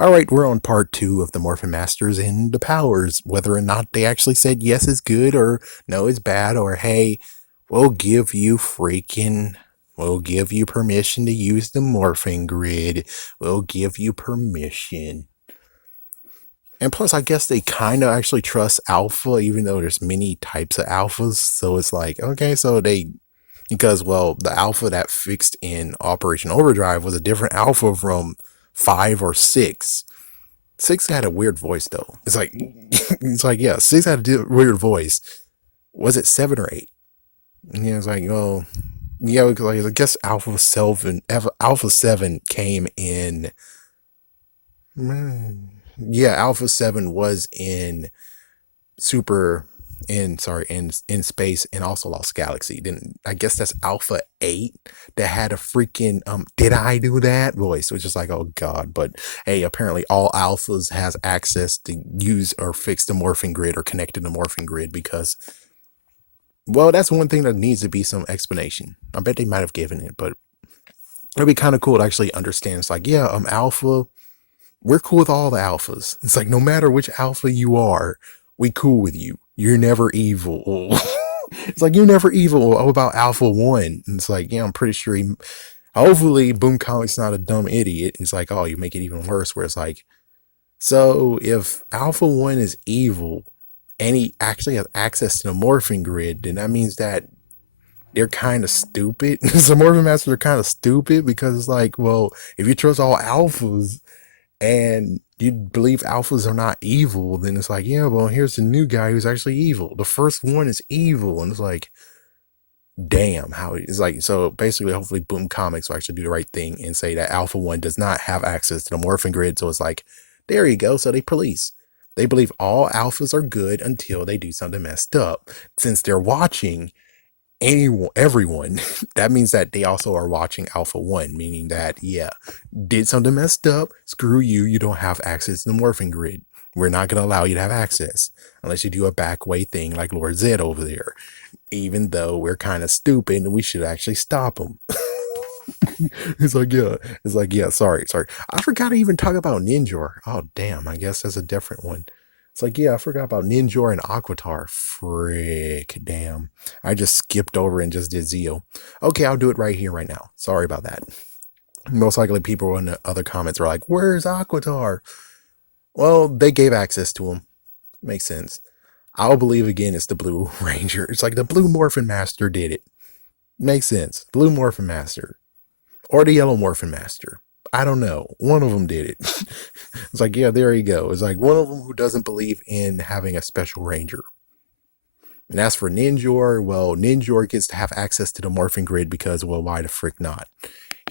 Alright, we're on part 2 of the Morphin Masters and the powers. Whether or not they actually said yes is good or no is bad, or hey, we'll give you permission to use the Morphin grid. We'll give you permission. And plus, I guess they kind of actually trust Alpha, even though there's many types of Alphas. So it's like, okay, because, well, the Alpha that fixed in Operation Overdrive was a different Alpha from 5 or 6. 6 had a weird voice though. Yeah, 6 had a weird voice. Was it 7 or 8? Yeah, it's like, oh, yeah, because I guess Alpha 7 came in. Yeah, Alpha 7 was in Super in space and also Lost Galaxy. Then I guess that's Alpha 8 that had a freaking did I do that voice, which is like, oh god. But hey, apparently all alphas has access to use or fix the morphing grid or connect to the morphing grid because, well, that's one thing that needs to be some explanation. I bet they might have given it, but it'd be kind of cool to actually understand. It's like, yeah, alpha, we're cool with all the alphas. It's like, no matter which alpha you are, we cool with you. You're never evil. It's like, you're never evil. What about Alpha 1? And it's like, yeah, I'm pretty sure hopefully Boom Comic's not a dumb idiot. It's like, oh, you make it even worse, where it's like, so if Alpha 1 is evil and he actually has access to the morphing grid, then that means that they're kind of stupid. So Morphin Masters are kind of stupid because it's like, well, if you trust all alphas and you believe alphas are not evil, then it's like, yeah, well, here's the new guy who's actually evil. The first one is evil, and it's like, damn, how it's like. So basically, hopefully Boom Comics will actually do the right thing and say that Alpha 1 does not have access to the morphing grid. So it's like, there you go. So they believe all alphas are good until they do something messed up. Since they're watching everyone, that means that they also are watching Alpha 1, meaning that, yeah, did something messed up, screw you, you don't have access to the morphing grid. We're not going to allow you to have access unless you do a back way thing like Lord Zed over there, even though we're kind of stupid and we should actually stop them. It's like, yeah, sorry. I forgot to even talk about Ninjor. Oh, damn, I guess that's a different one. It's like, yeah, I forgot about Ninjor and Aquitar. Frick, damn. I just skipped over and just did Zeo. Okay, I'll do it right here, right now. Sorry about that. Most likely people in the other comments are like, where's Aquitar? Well, they gave access to him. Makes sense. I'll believe again it's the Blue Ranger. It's like the Blue Morphin Master did it. Makes sense. Blue Morphin Master. Or the Yellow Morphin Master. I don't know. One of them did it. It's like, yeah, there you go. It's like one of them who doesn't believe in having a special ranger. And as for Ninjor, well, Ninjor gets to have access to the morphing grid because, well, why the frick not?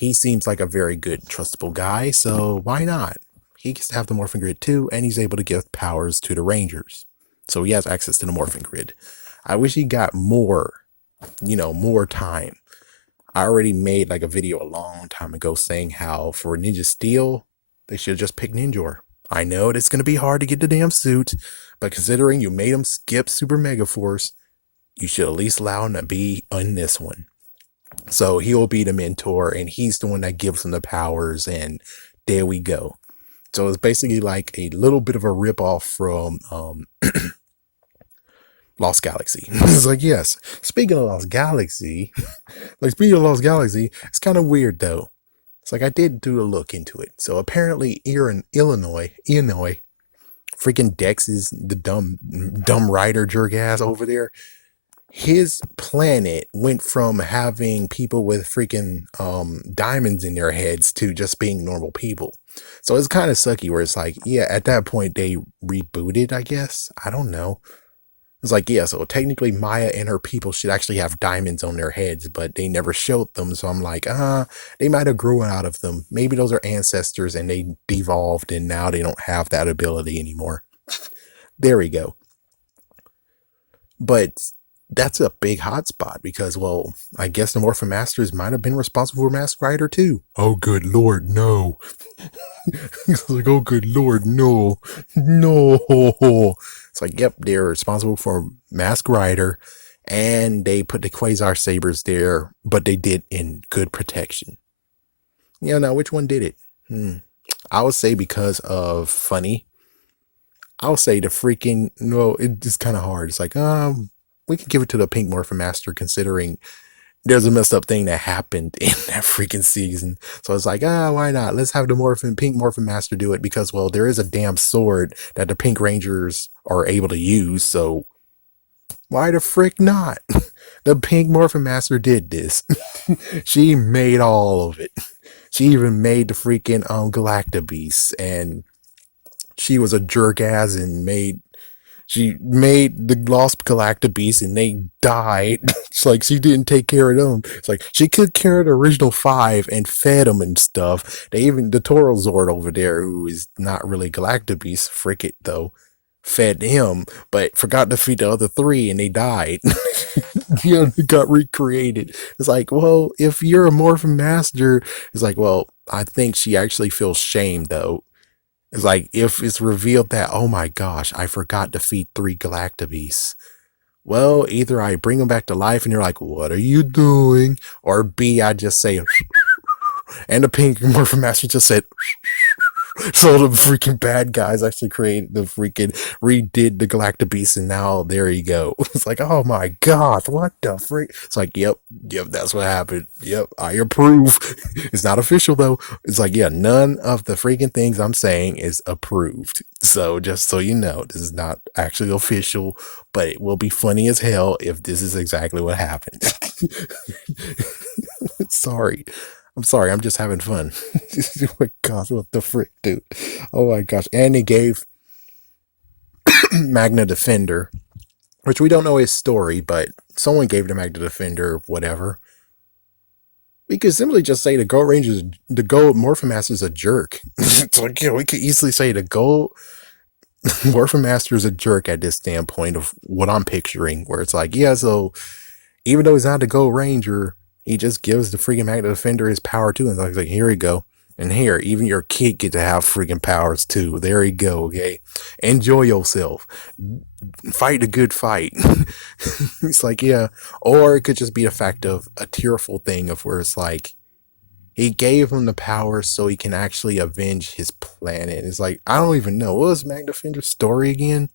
He seems like a very good, trustable guy, so why not? He gets to have the morphing grid too, and he's able to give powers to the rangers. So he has access to the morphing grid. I wish he got more time. I already made like a video a long time ago saying how for Ninja Steel, they should just pick Ninjor. I know it's going to be hard to get the damn suit, but considering you made him skip Super Mega Force, you should at least allow him to be on this one. So he'll be the mentor, and he's the one that gives him the powers, and there we go. So it's basically like a little bit of a ripoff from Lost Galaxy. It's like, yes, speaking of Lost Galaxy, it's kind of weird though. It's like I did do a look into it. So apparently here in Illinois, freaking Dex is the dumb writer jerk ass over there. His planet went from having people with freaking diamonds in their heads to just being normal people. So it's kind of sucky where it's like, yeah, at that point they rebooted, I guess. I don't know. It's like, yeah, so technically Maya and her people should actually have diamonds on their heads, but they never showed them. So I'm like, they might have grown out of them. Maybe those are ancestors and they devolved and now they don't have that ability anymore. There we go. But that's a big hotspot because, well, I guess the Morphin Masters might have been responsible for Mask Rider too. Oh, good Lord, no. It's like, oh, good Lord, no. No. It's like, yep, they're responsible for Mask Rider, and they put the Quasar Sabers there, but they did in good protection. Yeah, now which one did it? I would say because of funny. I'll say the freaking no, it's kind of hard. It's like, we can give it to the Pink Morphin Master considering there's a messed up thing that happened in that freaking season. So it's like, why not? Let's have the Pink Morphin Master do it because, well, there is a damn sword that the Pink Rangers are able to use. So why the frick not? The Pink Morphin Master did this. She made all of it. She even made the freaking Galacta Beast, and she was a jerk ass and she made the lost Galacta Beast and they died. It's like she didn't take care of them. It's like she took care of the original five and fed them and stuff. They even the Toro Zord over there, who is not really Galacta Beast, frick it though, fed him, but forgot to feed the other three and they died. Yeah, they got recreated. It's like, well, if you're a Morphin Master, it's like, well, I think she actually feels shame though. It's like if it's revealed that, oh my gosh, I forgot to feed three Galactabees. Well, either I bring them back to life and you're like, what are you doing? Or B, I just say, and the Pink Morphin Master just said, so the freaking bad guys actually created the freaking redid the Galactic Beast, and now there you go. It's like, oh my gosh, what the freak? It's like, yep, that's what happened. Yep, I approve. It's not official though. It's like, yeah, none of the freaking things I'm saying is approved. So just so you know, this is not actually official, but it will be funny as hell if this is exactly what happened. Sorry. I'm sorry, I'm just having fun. Oh my gosh, what the frick, dude? Oh my gosh. And he gave Magna Defender, which we don't know his story, but someone gave the Magna Defender, whatever. We could simply just say the Gold Morphin Master is a jerk. It's like, yeah, we could easily say the Gold Morphin Master is a jerk at this standpoint of what I'm picturing, where it's like, yeah, so even though he's not the Gold Ranger, he just gives the freaking Magna Defender his power too. And it's like, here you go. And here, even your kid get to have freaking powers too. There you go, okay? Enjoy yourself. Fight a good fight. It's like, yeah. Or it could just be a fact of a tearful thing of where it's like, he gave him the power so he can actually avenge his planet. It's like, I don't even know. What was Magna Defender's story again?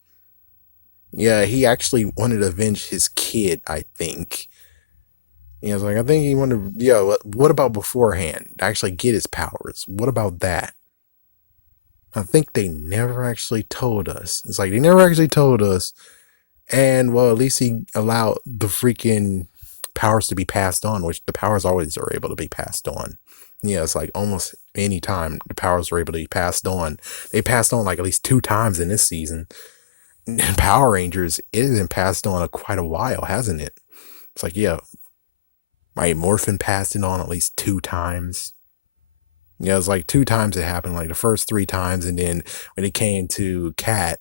Yeah, he actually wanted to avenge his kid, I think. Yeah, it's like, I think he wanted to, yeah, what about beforehand? To actually get his powers. What about that? I think they never actually told us. It's like, they never actually told us. And, well, at least he allowed the freaking powers to be passed on, which the powers always are able to be passed on. Yeah, it's like almost any time the powers are able to be passed on. They passed on like at least 2 times in this season. And Power Rangers, it has been passed on quite a while, hasn't it? It's like, yeah, right, Morphin passed it on at least 2 times. Yeah, it's like 2 times it happened, like the first 3 times, and then when it came to Cat,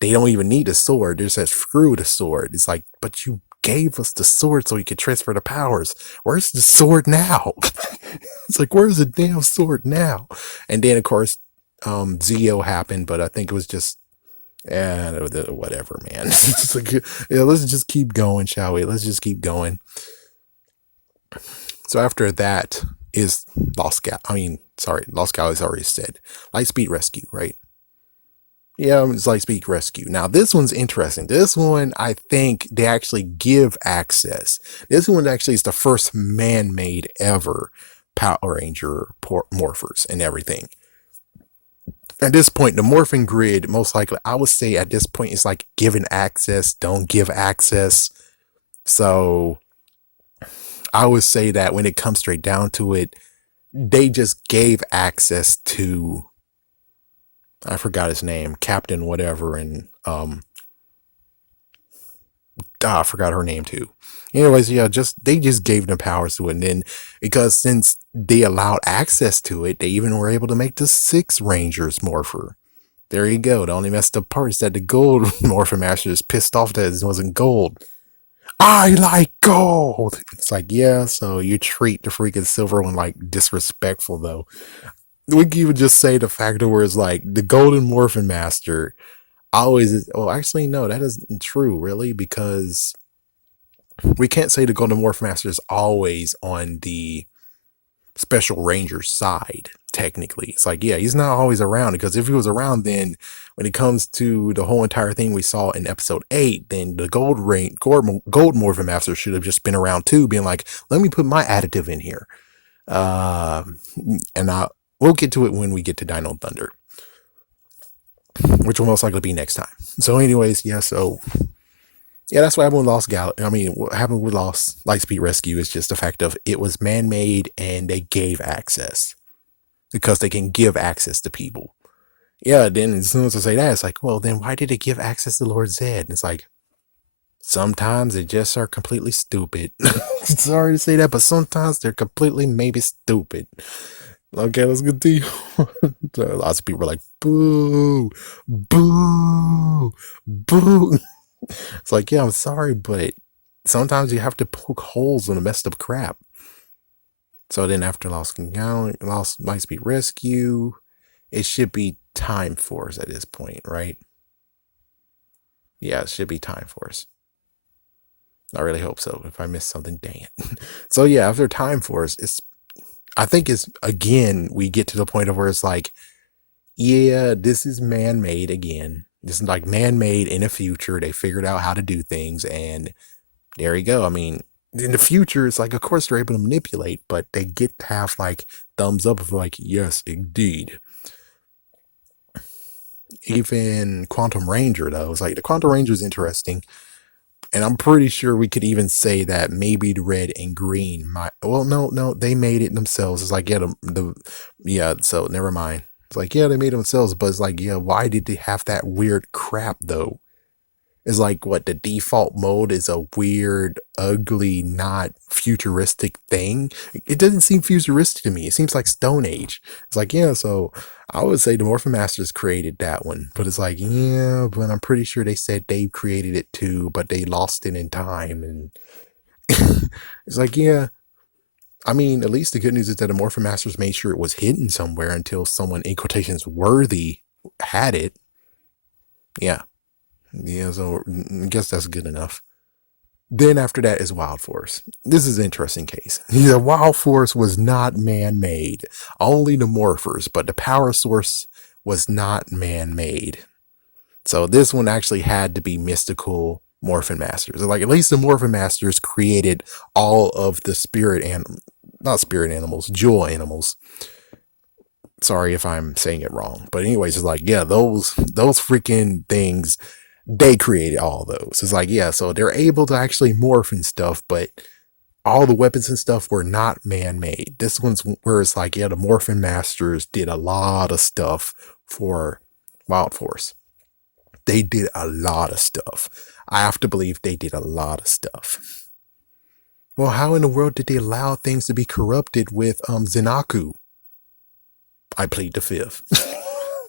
they don't even need a sword. They just screw the sword. It's like, but you gave us the sword so we could transfer the powers. Where's the sword now? It's like, where's the damn sword now? And then of course, Zeo happened, but I think it was just whatever, man. It's like, yeah, let's just keep going, shall we? Let's just keep going. So after that is Lost Gal. I mean, sorry, Lost Gal is already said. Lightspeed Rescue, right? Yeah, it's Lightspeed Rescue. Now this one's interesting. This one, I think they actually give access. This one actually is the first man-made ever Power Ranger morphers and everything. At this point, the morphing grid, most likely, I would say at this point, it's like giving access, don't give access. So I would say that when it comes straight down to it, they just gave access to, I forgot his name, Captain whatever, and I forgot her name too. Anyways, yeah, they just gave them powers to it, and then because since they allowed access to it, they even were able to make the 6 Rangers morpher. There you go. The only messed up part is that the gold Morphin Master is pissed off that it wasn't gold. I like gold. It's like, yeah, so you treat the freaking silver one like disrespectful though. We can even just say the factor where it's like the golden Morphin Master always is. Oh, actually, no, that isn't true, really, because we can't say the golden Morphin Master is always on the Special Ranger side, technically. It's like, yeah, he's not always around, because if he was around, then when it comes to the whole entire thing we saw in episode 8, then the gold Morphin Master should have just been around too, being like, let me put my additive in here. Uh, and we'll get to it when we get to Dino Thunder, which will most likely be next time. So anyways, yeah, so yeah, that's what happened with Lost I mean, what happened with Lost Lightspeed Rescue is just the fact of it was man-made and they gave access because they can give access to people. Yeah, then as soon as I say that, it's like, well, then why did it give access to Lord Zed? And it's like, sometimes they just are completely stupid. Sorry to say that, but sometimes they're completely maybe stupid. Okay, let's continue. Lots of people are like, boo, boo, boo. It's like, yeah, I'm sorry, but sometimes you have to poke holes in the messed up crap. So then after Lost Lightspeed Rescue, it should be Time Force at this point, right? Yeah, it should be Time Force. I really hope so. If I missed something, dang it. So yeah, after Time Force, I think it's, again, we get to the point of where it's like, yeah, this is man-made again. This is like man-made in the future. They figured out how to do things, and there you go. I mean, in the future, it's like, of course, they're able to manipulate, but they get to have like thumbs up of like, yes, indeed. Even Quantum Ranger, though, it's like the Quantum Ranger is interesting. And I'm pretty sure we could even say that maybe the red and green might. Well, no, they made it themselves. It's like, yeah, yeah. So never mind. It's like, yeah, they made it themselves, but it's like, yeah, why did they have that weird crap though? It's like, what, the default mode is a weird, ugly, not futuristic thing. It doesn't seem futuristic to me. It seems like Stone Age. It's like, yeah, so I would say the Morphin Masters created that one. But it's like, yeah, but I'm pretty sure they said they created it too, but they lost it in time. And it's like, yeah. I mean, at least the good news is that the Morphin Masters made sure it was hidden somewhere until someone, in quotations, worthy had it. Yeah. Yeah, so I guess that's good enough. Then after that is Wild Force. This is an interesting case. The Wild Force was not man-made. Only the Morphers, but the power source was not man-made. So this one actually had to be mystical Morphin Masters. Like, at least the Morphin Masters created all of the not spirit animals, jewel animals. Sorry if I'm saying it wrong. But anyways, it's like, yeah, those freaking things, they created all those. It's like, yeah, so they're able to actually morph and stuff, but all the weapons and stuff were not man-made. This one's where it's like, yeah, the Morphin Masters did a lot of stuff for Wild Force. They did a lot of stuff. I have to believe they did a lot of stuff. Well, how in the world did they allow things to be corrupted with Zenaku? I plead the fifth.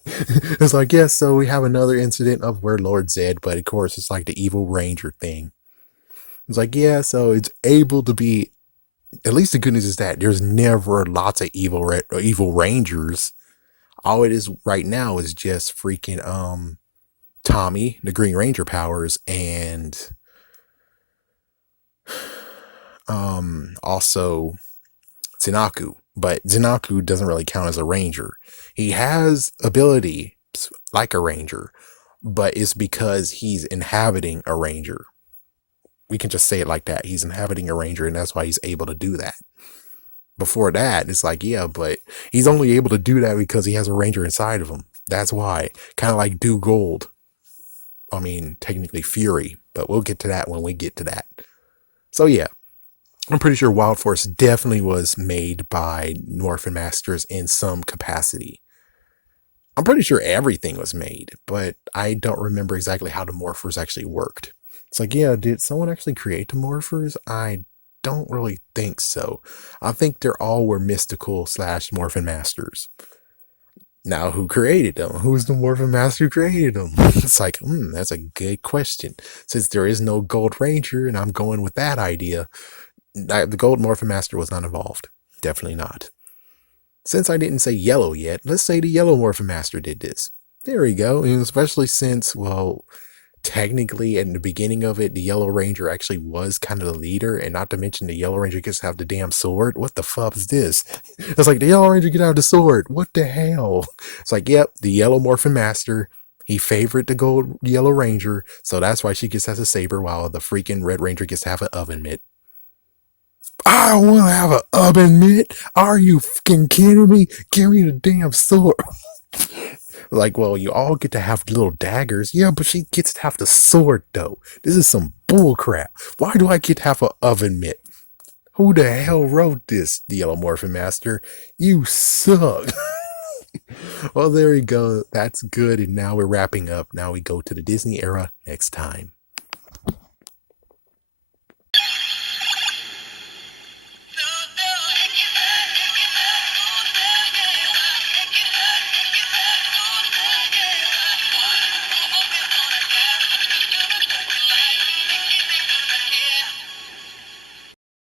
It's like, yes, so we have another incident of where Lord Zed, but of course it's like the evil ranger thing. It's like, yeah, so it's able to be, at least the good news is that there's never lots of evil rangers. All it is right now is just freaking Tommy, the Green Ranger powers, and also Zenaku. But Zenaku doesn't really count as a ranger. He has ability like a ranger, but it's because he's inhabiting a ranger. We can just say it like that. He's inhabiting a ranger, and that's why he's able to do that. Before that, it's like, yeah, but he's only able to do that because he has a ranger inside of him. That's why. Kind of like Do Gold. I mean, technically Fury, but we'll get to that when we get to that. So yeah, I'm pretty sure Wild Force definitely was made by Morphin Masters in some capacity. I'm pretty sure everything was made, but I don't remember exactly how the Morphers actually worked. It's like, yeah, did someone actually create the Morphers? I don't really think so. I think they're all were mystical / Morphin Masters. Now, who created them? Who's the Morphin Master who created them? It's like, that's a good question. Since there is no Gold Ranger, and I'm going with that idea, the Gold Morphin Master was not involved. Definitely not. Since I didn't say yellow yet, let's say the Yellow Morphin Master did this. There we go. And especially since, well, technically in the beginning of it, the Yellow Ranger actually was kind of the leader, and not to mention the Yellow Ranger gets to have the damn sword. What the fuck is this? It's like the Yellow Ranger get out the sword. What the hell? It's like, yep, the Yellow Morphin Master. He favored the Gold Yellow Ranger, so that's why she gets has a saber, while the freaking Red Ranger gets to have an oven mitt. I don't want to have an oven mitt. Are you fucking kidding me? Give me the damn sword. Like, well, you all get to have little daggers. Yeah, but she gets to have the sword, though. This is some bull crap. Why do I get to have an oven mitt? Who the hell wrote this, the Yellow Morphin Master? You suck. Well, there we go. That's good. And now we're wrapping up. Now we go to the Disney era next time.